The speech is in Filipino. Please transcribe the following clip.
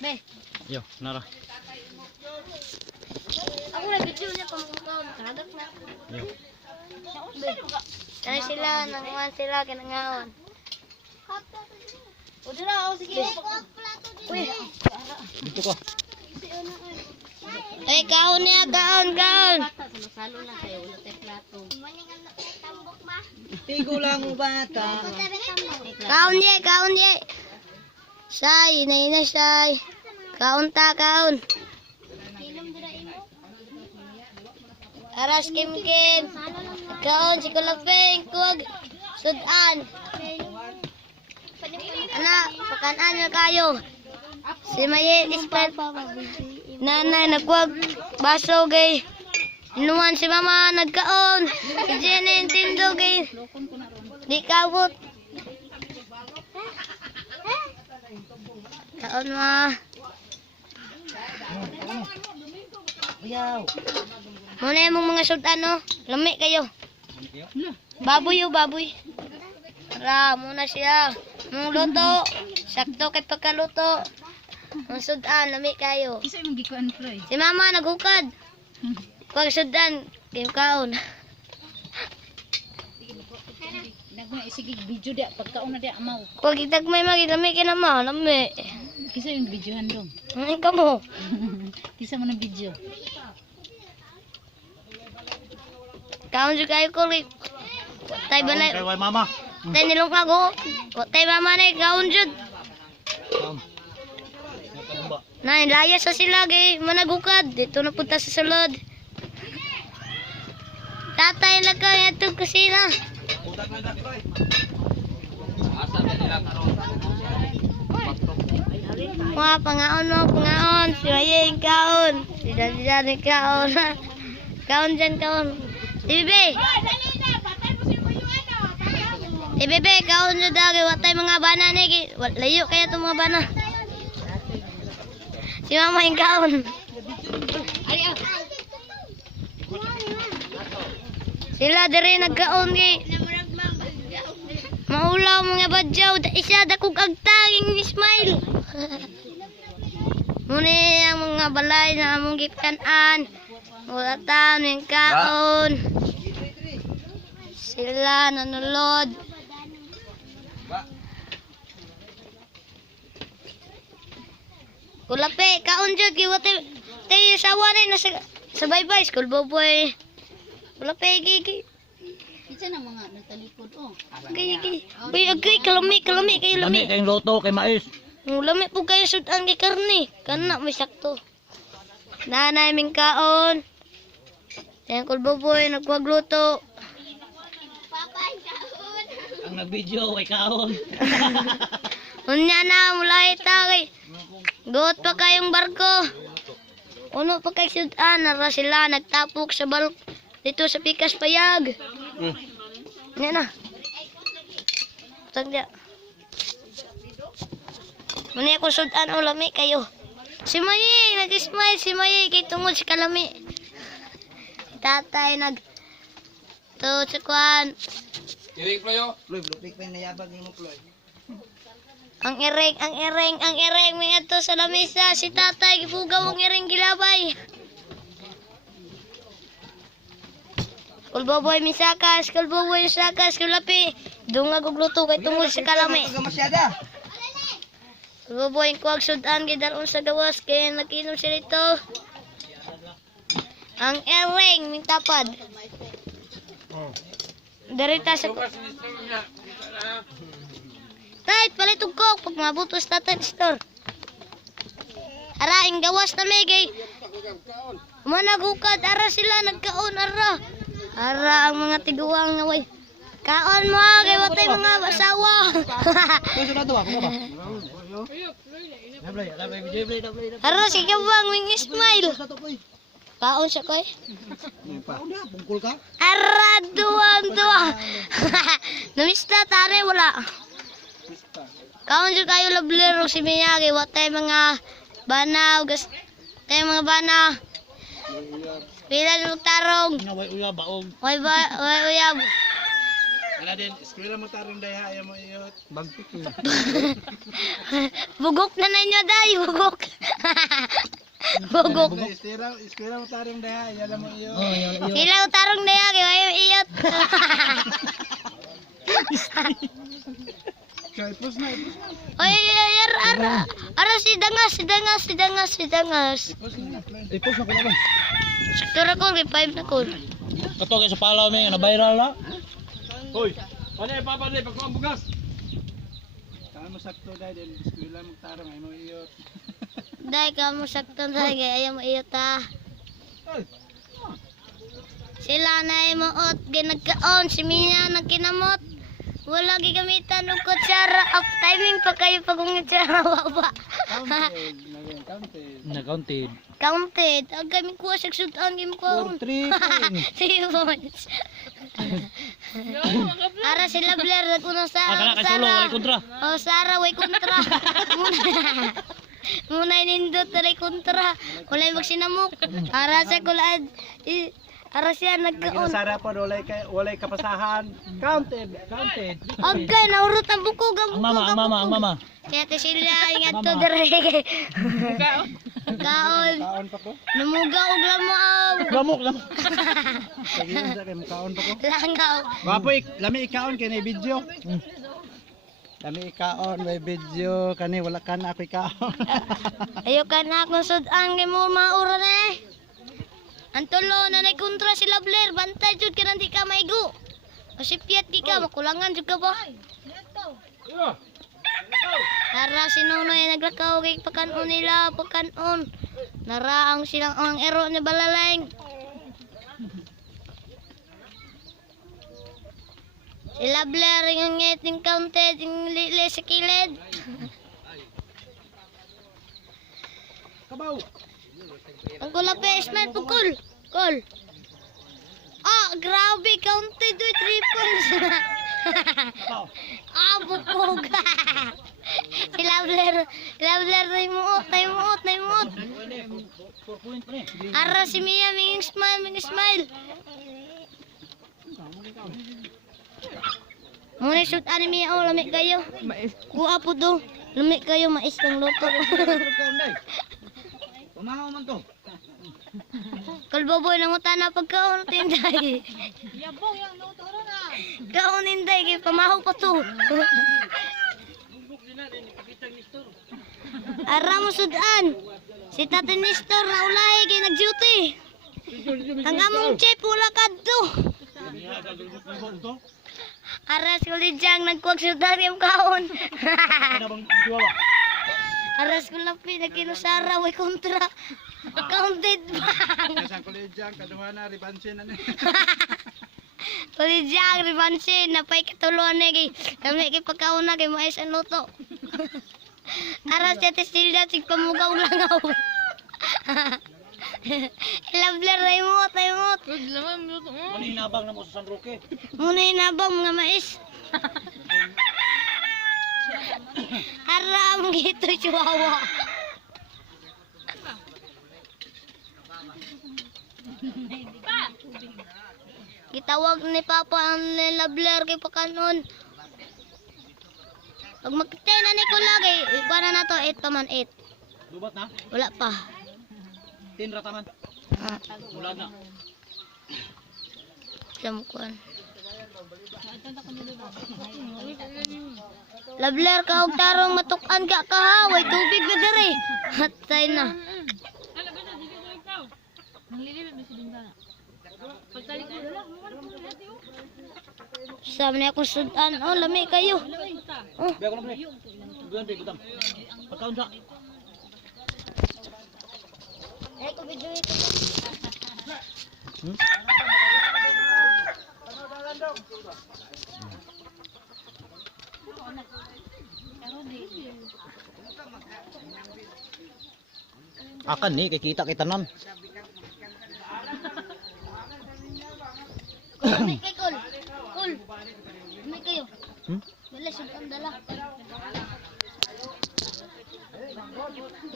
Be. Yo, nara. Ako na video niya pang mukhaon. Kanagat na. Yo. Be. Kaya sila, nanguhan sila, kinangaon. O dira, o sige. Uy. Dito ko. Ay, kaon niya, kaon. Sumasalo na kayo, wala tayo plato. Tigo lang mo bata. Kaon ye. Say, na say. Kaon ta, kaon. Aras kim. Kaon si Kulapeng, kuwag. Sudan. Ana, pakanan na kayo. Si Maye, ispal. Nanay, nagkuwag. Baso, gay. Inuman si mama, nagkaon. Si Jenny, intindo, gay. Di kabot. Kaon ma. Uyaw. Muna yung mga sudan, no? Lami kayo. Baboy. Tara, muna siya. Mung luto. Sakto kay pagkaluto. Ang sudan, lami kayo. Isa yung gikuan floy. Si mama, naghukad. Pag sudan, kayo kaon. Nagmay sige video dia pagkaon na dia amaw. Pag itagmay lami ka naman, lami. Kisa yung videohan dong. Ay ka mo. Kisa mo na video. Kaon siya kayo ko. Tay balay. Kay mama. Tay nilong ako. Tay mama na kaon jud. Nay, laya sa sila gay managukad. Dito na punta sa sulod. Tatay na ka itong kusina. Wah, pangaon. Si Maye kaon. Si Daddy kaon. Kaon dyan, kaon. Si Bebe. Si Bebe, kaon dyan dagi. Watay mga bana ni. Layo kaya itong mga bana. Si Mama yung kaon. Sila diri nagkaon kay maulaw mga badyaw. Isa dakog agtanging Ismail. Muna ang mga balay na among gikanan. Wala taon yung kaon. Sila nanulod. Kulape, kaon jud kay wate tayo sawa na sa bye-bye school boboy. Kulape gigi. Kisa na mga nagtalikod oh. Gigi. Uy, agay kalami kayo Lami lami. kayong loto kay mais. Lami po kayo sudan kay karne. Kana may sakto. Nanay ming kaon. Yan school boboy nagwagluto. Ang nag-video kay kaon. Unya na mulay ta kay Goot pa kayong barko. Uno pa kay sudan nara sila nagtapok sa balok dito sa Pikas Payag. Yan na. Tagda. Muna ako sudan o lami kayo. Si Maye, nag-smile si Maye kay tungod si kalami. Tatay nag to sa kwan. Kirig playo. Ploy, blupik pa nayabag ni mo ploy. Ang ereng mga to sa lamisa. Si tatay, gipugaw ang ereng gilabay. Kulboboy misakas, kulapi. Dungag og luto kay tungod sa kalami. Masyada. Kulboboy kuwag sudan gidaron sa gawas kay nakinom siya dito. Ang ereng mintapad. Darita sa Tay, palit og coke pag mabutos natin store. Ara, gawas na may kay managukad, ara sila nagkaon, ara. Ara ang mga tiguang na way. Kaon mo, kay watay mga asawa. Ara, si Kabang, wing smile. Kaon siya koy. Bungkul ka? Ara, duwang. Namista, tare, wala. Kaon siya kayo lablero si Miyagi. Watay mga banaw. Watay mga banaw. Pila ng tarong. Way uyab baog. Way uyab. Ala din, eskwela mo tarong daya ayaw mo iyot. Bagtik ko. Bugok na ninyo day, bugok. Bugok. Eskwela mo tarong daya ayaw mo iyot. Oh, yun. Sila utarong na yan, kayo iyot. Ipos na. Oy, ara si dangas. Ipos na ko naman. Sektor ko, 5 na ko. Kato kayo sa palaw may na viral na. Hoy, ano yung papa din, pagkuha bugas? Saan mo sakto dahil din, eskwela mo tarong ayaw mo iyot. Day ka mo sakton day, kaya ayaw mo iyot ha. Sila na imuot, ginagkaon, si Mia nagkinamot. Wala gigamitan ng kutsara. Off timing pa kayo pag kutsara waba. Nag-counted. Counted. Ang kami kuha sa sudan game ko. 3 points. Ara sila Blair nagkuno sa Akala kay solo wala kontra. Oh, Sara way kontra. Muna nindot na kontra. Wala magsinamok. Ara sa kulad. Ara siya nagkaon. Sara po, walay kapasahan. Counted. Okay, naurot ang bukog Ang mama. Kaya te sila ingat to dire. Kaon. Kaon pa ko. Namugaw og lamaw. Lamok. Sige yun sa kayo, kaon pa ko. Langaw. Wapo, lami ikaon kaya na video. Lami ikaon, may video. Kani, wala ka na ako ikaon. Ayo ka na akong sudan kay mo maura na eh. Antolo na kontra sila Blair, bantay jud ka nanti ka maigo. Kasi piat di ka, makulangan jud ka ba? Nara si Nonoy naglakaw kay pakanon nila, pakanon. Naraang silang ang ero ni Balalang. Sila Blair yung ngeting counted, yung lili sa kilid. Kabaw! Ang kula pa Ismail pukul. Kol. Ah, grabe counted with 3 points. Bukog. Sila Blair na imuot. 4 point pa ni. Ara si Mia ming smile. Muna shoot ani Mia oh, lamig kayo. Kuha po do. Lamig kayo mais kang loto. Pumahaw man to. Kalboboy nang utana pagkaon tinday. Yabong yang nuturo na. Kaon inday kay pamahaw pa to. Ara mo sudan. Si Tate Nestor na ulay kay nag-duty. Ang among chef wala kadto. Ara si Ulijang nagkuwag sudan yung kaon. Aras ko lang pinakinusara way kontra. Counted pa. Isang kulidyang, kaduha na, ribansin na niya. Ulijang ribansin napay katuluan na kay kami kay pagkauna kay mais ang luto. Aras siya testilya sig pamugaw langaw. Labler na imot. Ano hinabang na mo sa San Roque? Muna inabang mga mais. Aram gitu chihuahua. Gitawag ni Papa ang labler kay pakanon. Pag magkitay na ni ko lagi, ikuha na to 8 pa man 8. Dubat na? Wala pa. 10 rataman. Bulag na. Jam kuan. Labler ka og tarong matukan ka ha, way tubig na diri. Hatay na. Sabi niya kung sudan, oh lami kayo. Oh. Biya ko na pre. Bulan pre gutam. Pagkaon sa. Ay ko video ito. Akan ni kay kita tanan. Lami kay kol. Kol. Lami kayo. Hmm? Wala sudan dala.